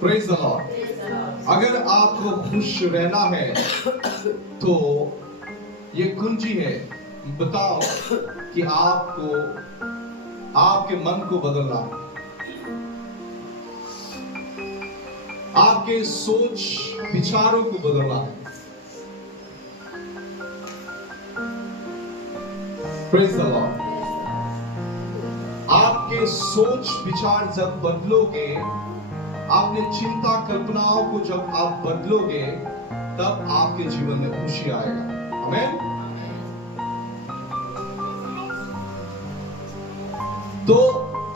Praise the Lord. अगर आपको खुश रहना है तो ये कुंजी है, बताओ कि आपको आपके मन को बदलना है, आपके सोच विचारों को बदलना है। Praise the Lord. आपके सोच विचार जब बदलोगे, आपने चिंता कल्पनाओं को जब आप बदलोगे, तब आपके जीवन में खुशी आएगा। आमीन। तो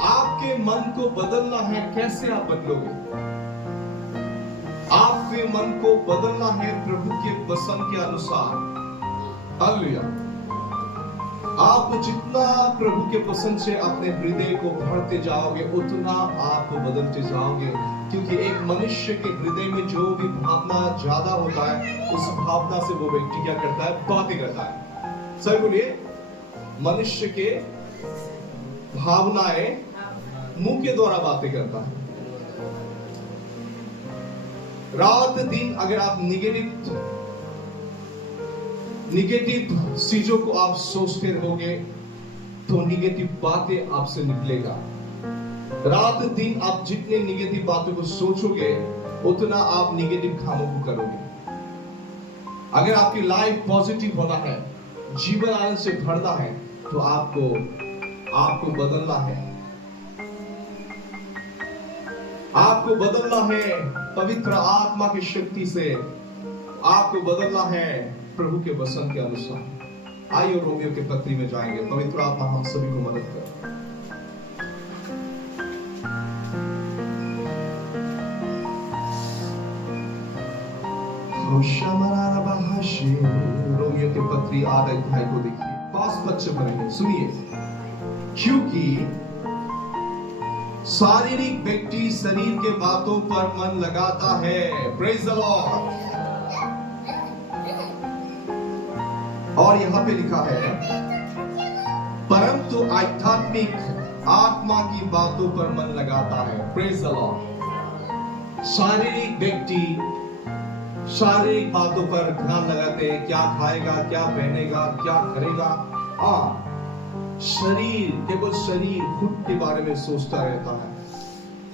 आपके मन को बदलना है। कैसे आप बदलोगे? आपके मन को बदलना है प्रभु के पसंद के अनुसार। हालेलुया। आप जितना प्रभु के पसंद से अपने हृदय को भरते जाओगे, उतना आप बदलते जाओगे। क्योंकि एक मनुष्य के हृदय में जो भी भावना ज्यादा होता है, उस भावना से वो व्यक्ति क्या करता है? बातें करता है। सही बोलिए। मनुष्य के भावनाएं मुंह के द्वारा बातें करता है। रात दिन अगर आप निगेटिव चीजों को आप सोचते रहोगे, तो निगेटिव बातें आपसे निकलेगा। रात दिन आप जितने निगेटिव बातों को सोचोगे, उतना आप निगेटिव कामों को करोगे। अगर आपकी लाइफ पॉजिटिव होना है, जीवन आनंद से भरना है, तो आपको बदलना है। आपको बदलना है पवित्र आत्मा की शक्ति से। आपको बदलना है प्रभु के वचन के अनुसार। आइए रोमियो के पत्री में जाएंगे। पवित्र आत्मा हम सभी को मदद करे। रोमियो के पत्री 8 अध्याय को देखिए, 5 पद से पढ़ेंगे। सुनिए। क्योंकि शारीरिक व्यक्ति शरीर के बातों पर मन लगाता है। Praise the Lord. और यहां पे लिखा है, परंतु आध्यात्मिक आत्मा की बातों पर मन लगाता है। Praise the Lord. शारीरिक व्यक्ति शारीरिक बातों पर ध्यान लगाते हैं। क्या खाएगा, क्या पहनेगा, क्या करेगा। शरीर, केवल शरीर खुद के बारे में सोचता रहता है।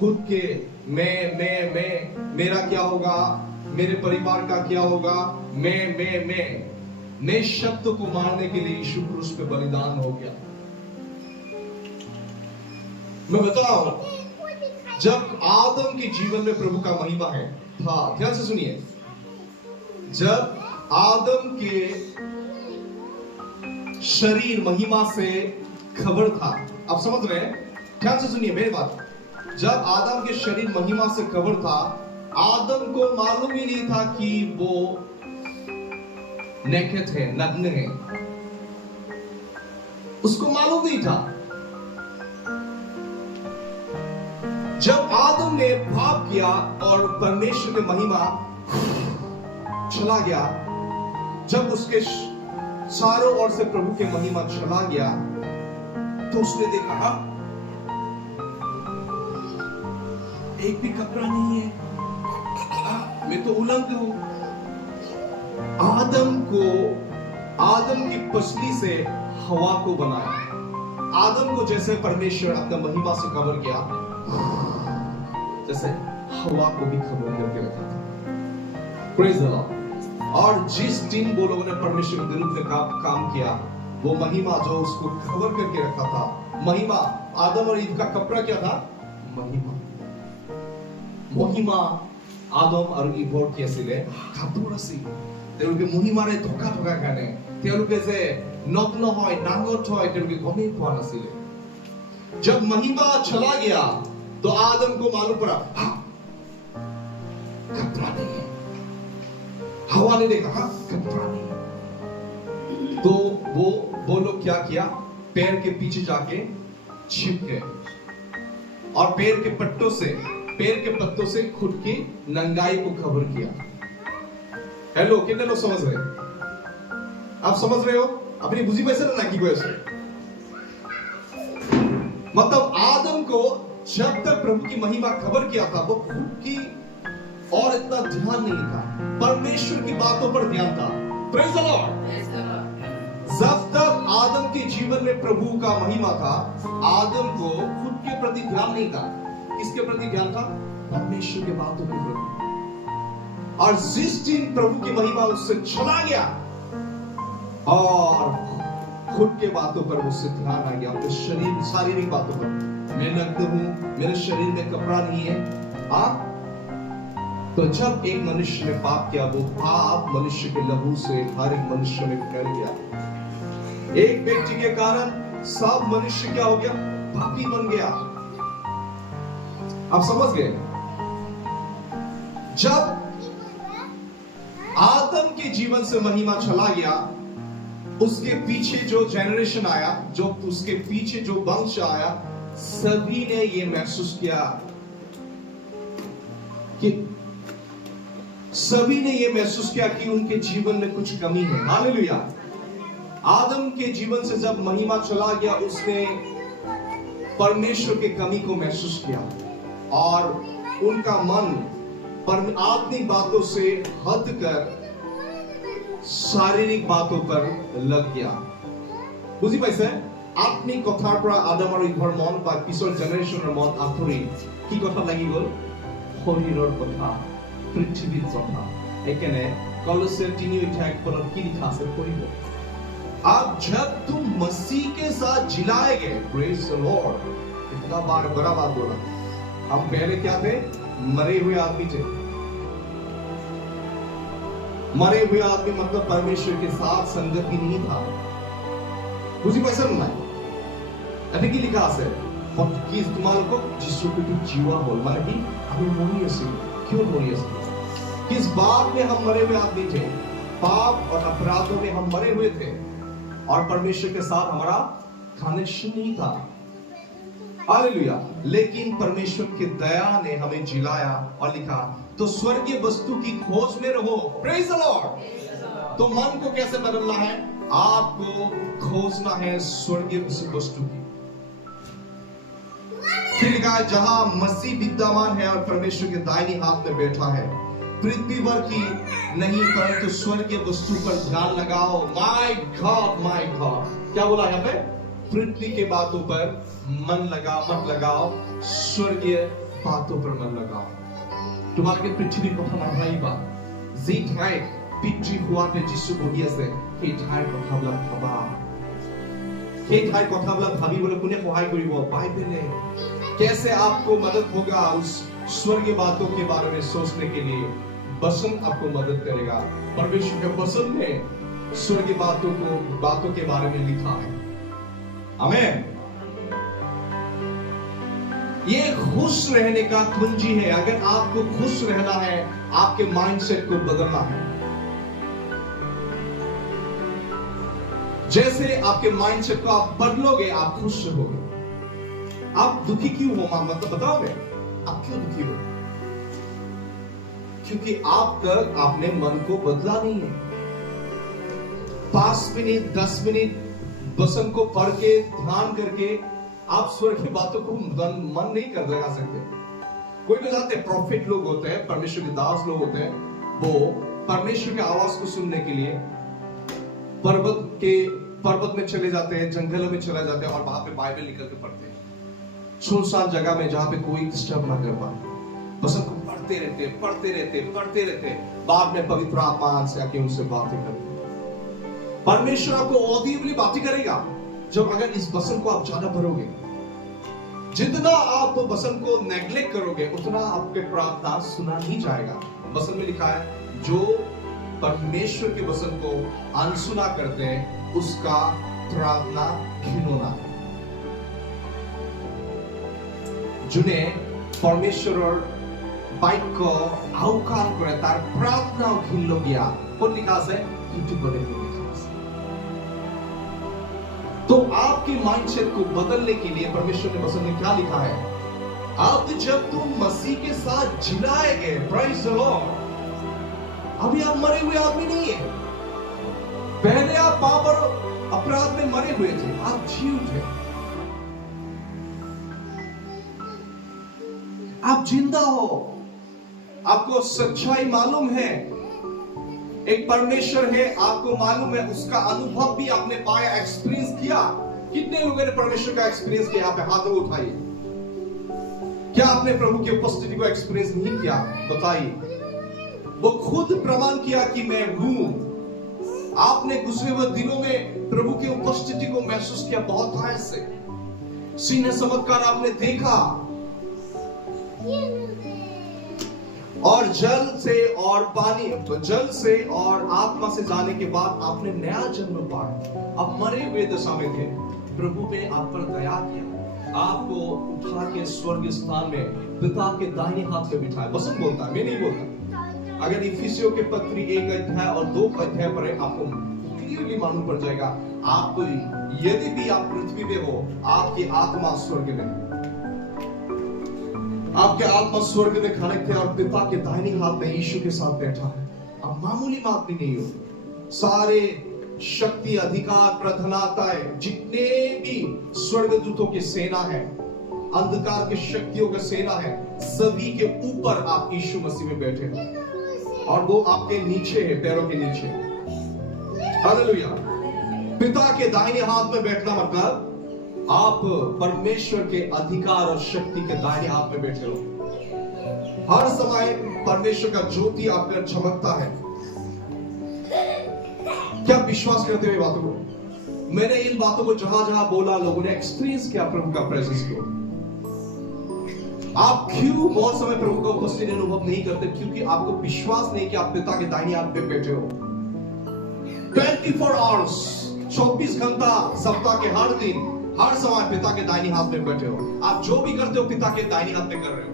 खुद के मैं, मेरा क्या होगा, मेरे परिवार का क्या होगा, मैं शब्द को मारने के लिए यीशु क्रूस पे बलिदान हो गया। मैं बताऊं, जब आदम के जीवन में प्रभु का महिमा है था, ध्यान से सुनिए। जब आदम के शरीर महिमा से खबर था, आप समझ रहे हैं? ध्यान से सुनिए मेरी बात। जब आदम के शरीर महिमा से खबर था, आदम को मालूम ही नहीं था कि वो नेकेड है, नग्न है। उसको मालूम नहीं था। जब आदम ने पाप किया और परमेश्वर की महिमा चला गया, जब उसके चारों ओर से प्रभु के महिमा चला गया, तो उसने देखा एक भी कपड़ा नहीं है, मैं तो उलंग हूं। आदम की पसली से हवा को बनाया। आदम को जैसे परमेश्वर अपना महिमा से कवर किया, जैसे हवा को भी कवर करके रखा था। Praise the Lord. और जिस दिन वो लोगों ने परमेश्वर के विरुद्ध काम किया, वो महिमा जो उसको कवर करके रखा था, महिमा, आदम और ईव का कपड़ा क्या था? महिमा आदम और ईव के सिले कपड़ा सी তেওঁলোকে মহিমাৰে ধোকা কাৰণে তেওঁলোকে যে নগ্ন হয়, নাঙঠ হয়, তেওঁলোকে গমেই পোৱা নাছিলে। जब महिमा चला गया तो आदम को मालूम पड़ा, कपड़ा नहीं है। हवा ने देखा, कपड़ा नहीं। तो वो लोग क्या किया? पैर के पीछे जाके छिप गए और पैर के पत्तों से खुद की नंगाई को कवर किया। हेलो, कितने लोग समझ रहे हैं? आप समझ रहे हो? अपनी बुझी पैसे ना की वजह से। मतलब आदम को जब तक प्रभु की महिमा खबर किया था, वो खुद की और इतना ध्यान नहीं था, परमेश्वर की बातों पर ध्यान था। Praise the Lord. जब तक आदम के जीवन में प्रभु का महिमा था, आदम को खुद के प्रति ध्यान नहीं था। किसके प्रति ध्यान था? परमेश्वर के बातों के प्रति। और जिस दिन प्रभु की महिमा उससे चला गया और खुद के बातों पर मुझसे ध्यान आ गया, अपने शरीर शारीरिक बातों पर, मैं नग्न हूं, मेरे शरीर में कपड़ा नहीं है। तो जब एक मनुष्य ने पाप किया, वो पाप मनुष्य के लहू से हर एक मनुष्य में फैल गया। एक व्यक्ति के कारण सब मनुष्य क्या हो गया? पापी बन गया। आप समझ गए? जब आदम के जीवन से महिमा चला गया, उसके पीछे जो जनरेशन आया, जो उसके पीछे जो वंश आया, सभी ने ये महसूस किया कि उनके जीवन में कुछ कमी है। हालेलुया। आदम के जीवन से जब महिमा चला गया, उसने परमेश्वर के कमी को महसूस किया और उनका मन आत्मिक बातों से हद कर शारीरिक बातों पर लग गया। বুজি পাইছে? আপনি কথাৰ পৰা আদম আৰু ইভৰ মন বা পিছৰ জেনেৰেশ্যনৰ মন আঁতৰি কি কথা লাগি গ'ল? শৰীৰৰ কথা, পৃথিৱীৰ কথা। একেনে কলosiয়াৰ 3:1 কি লিখা আছে পঢ়িব। अब जब तुम मसीह के साथ जिलाए गए, प्रेज द लॉर्ड। इतना बार बड़ा बात बोला। हम पहले क्या थे? मरे हुए आदमी थे। मरे हुए आदमी मतलब परमेश्वर के साथ संगति नहीं था। बुझी पाইছে নাই? এটা কি লিখা আছে? কি তোমালোকক যিশু খ্ৰীষ্টৰ জীৱা হ'ল, মানে কি আমি মৰি আছিলো। क्यों मरी आছিলো? किस बात में हम मरे हुए आदमी थे? पाप और अपराधों में हम मरे हुए थे और परमेश्वर के साथ हमारा कनेक्शन नहीं था। हालेलुया। लेकिन परमेश्वर की दया ने हमें जिलाया और लिखा, तो स्वर्गीय वस्तु की खोज में रहो। Praise the Lord. तो मन को कैसे बदलना है? आपको खोजना है स्वर्गीय वस्तु की। फिर लिखा है, जहां मसीह विद्यमान है और परमेश्वर के दाहिने हाथ में बैठा है, पृथ्वी पर की नहीं परंतु स्वर्गीय वस्तु पर ध्यान लगाओ। My God, my God. क्या बोला यहाँ पे? पृथ्वी के बातों पर मन मत लगाओ, स्वर्गीय बातों पर मन लगाओ। তোমাকে পৃথিৱীৰ কথা নাভাবিবা। যি ঠাইত পিতৃ হোৱাতে যিশু বহি আছে, সেই ঠাইৰ কথাবিলাক ভাবা। সেই ঠাইৰ কথাবিলাক ভাবিবলৈ কোনে সহায় কৰিব? বাইবেলে। कैसे आपको मदद होगा उस स्वर्गीय बातों के बारे में सोचने के लिए? वचन आपको मदद करेगा। परमेश्वर के वचन में स्वर्गीय बातों के बारे में लिखा है। आमीन। ये खुश रहने का कुंजी है। अगर आपको खुश रहना है, आपके माइंडसेट को बदलना है। जैसे आपके माइंडसेट को आप बदलोगे, आप खुश रहोगे। आप दुखी क्यों हो? मतलब बताओगे आप क्यों दुखी हो? क्योंकि आप तक आपने मन को बदला नहीं है। 5 मिनट 10 मिनट वचन को पढ़ के ध्यान करके आप स्वर्ग की बातों को मन नहीं कर लगा सकते। कोई लोग आते हैं, प्रॉफिट लोग होते हैं, परमेश्वर के दास लोग होते हैं, वो परमेश्वर के आवाज को सुनने के लिए पर्वत में चले जाते हैं, जंगलों में चले जाते हैं और वहां पे बाइबल निकल के पढ़ते हैं, सुनसान जगह में जहां पे कोई डिस्टर्ब ना कर पाए। वचन को पढ़ते रहते, बाद में पवित्र आत्मा से आके उनसे बातें करते। परमेश्वर आपको ऑडियबली बातें करेगा जब अगर इस वचन को आप ज्यादा पढ़ोगे। जितना आप वचन को नेग्लेक्ट करोगे, उतना आपके प्रार्थना सुना नहीं जाएगा। वचन में लिखा है, जो परमेश्वर के वचन को अनसुना करते हैं, उसका प्रार्थना घिनौना है। যোনে পরমেশ্বরের বাক্য আওকান করে, তার প্রার্থনাও ঘিনলগিয়া। কোন লিখা আছে? ইউটিউবে লিখা আছে। तो आपके माइंडसेट को बदलने के लिए परमेश्वर ने वचन में क्या लिखा है? अब जब तुम मसीह के साथ जिलाए गए, प्रेज द लॉर्ड। अभी आप मरे हुए आदमी नहीं है। पहले आप पाप और अपराध में मरे हुए थे, आप जी उठे। आप जिंदा हो, आपको सच्चाई मालूम है, एक परमेश्वर है, आपको मालूम है, उसका अनुभव भी आपने पाया, एक्सपीरियंस किया। कितने लोगों ने परमेश्वर का एक्सपीरियंस किया? पे हाथ उठाइए। क्या आपने प्रभु की उपस्थिति को एक्सपीरियंस नहीं किया? बताइए। वो खुद प्रमाण किया कि मैं हूं। आपने गुजरे हुए दिनों में प्रभु की उपस्थिति को महसूस किया बहुत आय से, सीने चमत्कार आपने देखा, और जल से और पानी, तो जल से और आत्मा से जाने के बाद आपने नया जन्म पाया। आप मरे हुए दशा में थे, प्रभु ने आप पर दया किया, आपको उठा के स्वर्ग स्थान में पिता के दाहिने हाथ में बिठाया। वचन बोलता है, मैं नहीं बोलता। अगर इफिसियों के पत्री 1 अध्याय और 2 अध्याय पढ़े, आपको क्लियरली मालूम पड़ जाएगा, आप यदि भी आप पृथ्वी पे हो, आपकी आत्मा स्वर्ग में, आपके आत्मा स्वर्ग में खड़े थे और पिता के दाहिने हाथ में यीशु के साथ बैठा है। अब मामूली बात भी नहीं हो। सारे शक्ति, अधिकार, प्रधानताएं, जितने भी स्वर्गदूतों की सेना है, अंधकार की शक्तियों की सेना है, सभी के ऊपर आप यीशु मसीह में बैठे हैं और वो आपके नीचे है, पैरों के नीचे। हालेलुया। पिता के दाहिने हाथ में बैठना मतलब आप परमेश्वर के अधिकार और शक्ति के दाहिने हाथ में बैठे हो। हर समय परमेश्वर का ज्योति आप पर चमकता है। क्या विश्वास करते हुए बातों को? मैंने इन बातों को जहां जहां बोला, लोगों ने एक्सपीरियंस किया प्रभु का प्रेजेंस को। आप क्यों बहुत समय प्रभु का उपस्थिति अनुभव नहीं करते? क्योंकि आपको विश्वास नहीं कि आप पिता के दाहिने हाथ पे बैठे हो। 24 आवर्स, 24 घंटा सप्ताह के हर दिन, हर समय पिता के दाहिने हाथ में बैठे हो। आप जो भी करते हो पिता के दाहिने हाथ में कर रहे हो।